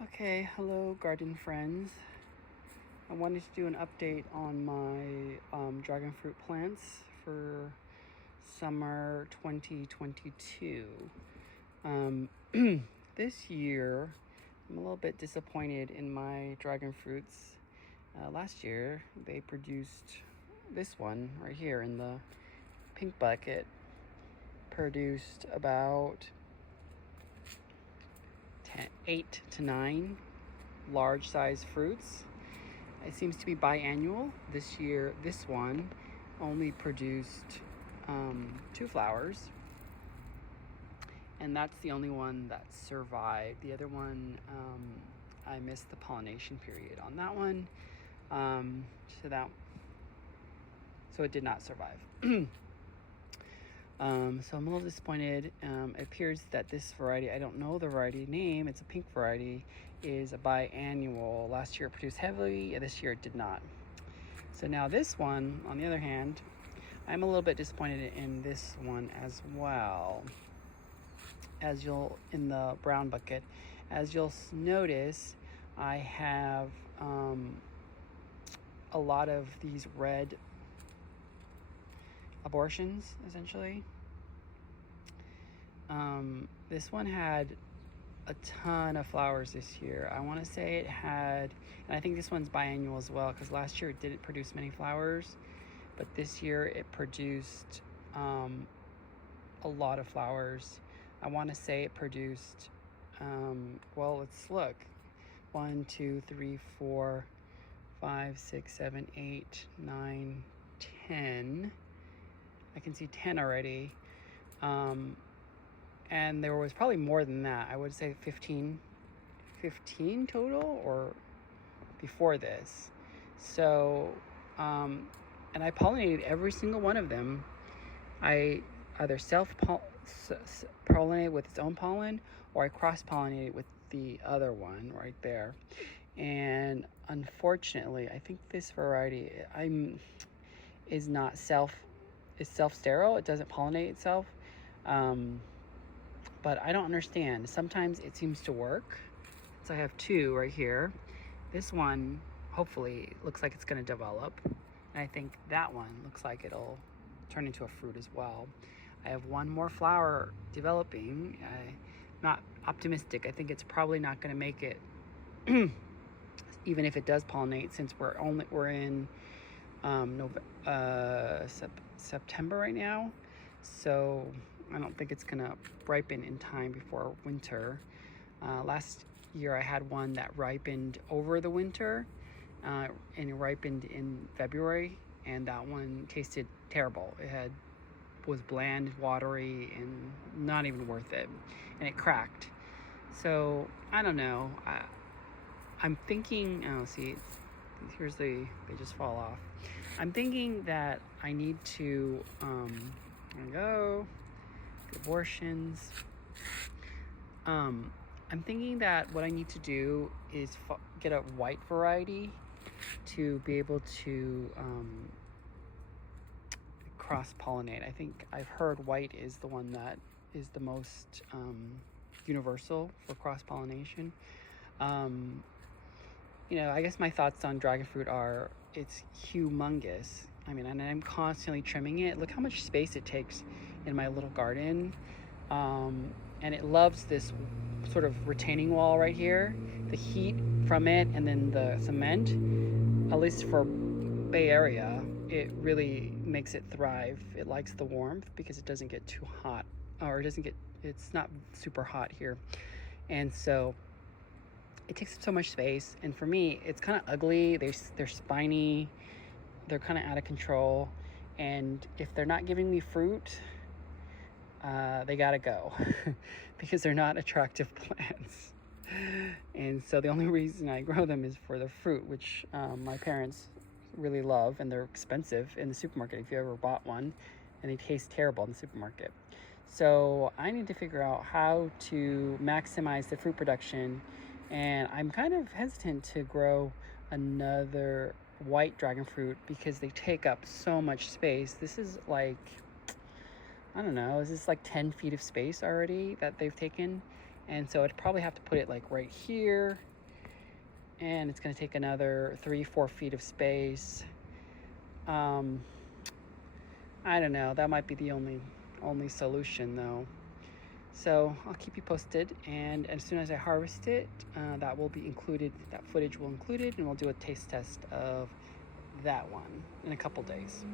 Okay, hello garden friends. I wanted to do an update on my dragon fruit plants for summer 2022. Um, this year, I'm a little bit disappointed in my dragon fruits. Last year, they produced this one right here in the pink bucket, produced about 8 to 9 large size fruits. It seems to be biannual. This year, this one only produced 2 flowers, and that's the only one that survived. The other one, I missed the pollination period on that one, so it did not survive. So I'm a little disappointed. It appears that this variety, I don't know the variety name, it's a pink variety, is a biannual. Last year it produced heavily, this year it did not. So now this one, on the other hand, I'm a little bit disappointed in this one as well. In the brown bucket, as you'll notice, I have a lot of these red abortions, essentially. This one had a ton of flowers this year. I want to say it had, and I think this one's biannual as well, because last year it didn't produce many flowers, but this year it produced a lot of flowers. I want to say it produced, well, let's look. 1, 2, 3, 4, 5, 6, 7, 8, 9, 10. I can see 10 already. And there was probably more than that. I would say 15 total, or before this. So, and I pollinated every single one of them. I either self-pollinate with its own pollen, or I cross-pollinate with the other one right there. And unfortunately, I think this variety is self-sterile. It doesn't pollinate itself. But I don't understand. Sometimes it seems to work. So I have 2 right here. This one, hopefully, looks like it's going to develop. And I think that one looks like it'll turn into a fruit as well. I have 1 more flower developing. Not optimistic. I think it's probably not going to make it, even if it does pollinate, since we're in September right now. So I don't think it's gonna ripen in time before winter. Last year I had one that ripened over the winter, and it ripened in February, and that one tasted terrible. Was bland, watery, and not even worth it, and it cracked. So I don't know. I'm thinking. Oh, see, they just fall off. I'm thinking that I need to. There we go. The abortions. I'm thinking that what I need to do is get a white variety to be able to cross-pollinate. I think I've heard white is the one that is the most universal for cross-pollination. I guess my thoughts on dragon fruit are it's humongous. I mean, and I'm constantly trimming it. Look how much space it takes in my little garden. And it loves this sort of retaining wall right here. The heat from it and then the cement, at least for Bay Area, it really makes it thrive. It likes the warmth because it doesn't get too hot, or it's not super hot here. And so it takes so much space, and for me it's kind of ugly. They're spiny, they're kind of out of control, and if they're not giving me fruit, they gotta go because they're not attractive plants. And so the only reason I grow them is for the fruit, which my parents really love, and they're expensive in the supermarket if you ever bought one, and they taste terrible in the supermarket. So I need to figure out how to maximize the fruit production, and I'm kind of hesitant to grow another white dragon fruit because they take up so much space. This is like, I don't know, is this like 10 feet of space already that they've taken? And so I'd probably have to put it like right here, and it's going to take another 3-4 feet of space. I don't know, that might be the only solution though. So I'll keep you posted, and as soon as I harvest it, that will be included, that footage will include it, and we'll do a taste test of that one in a couple days.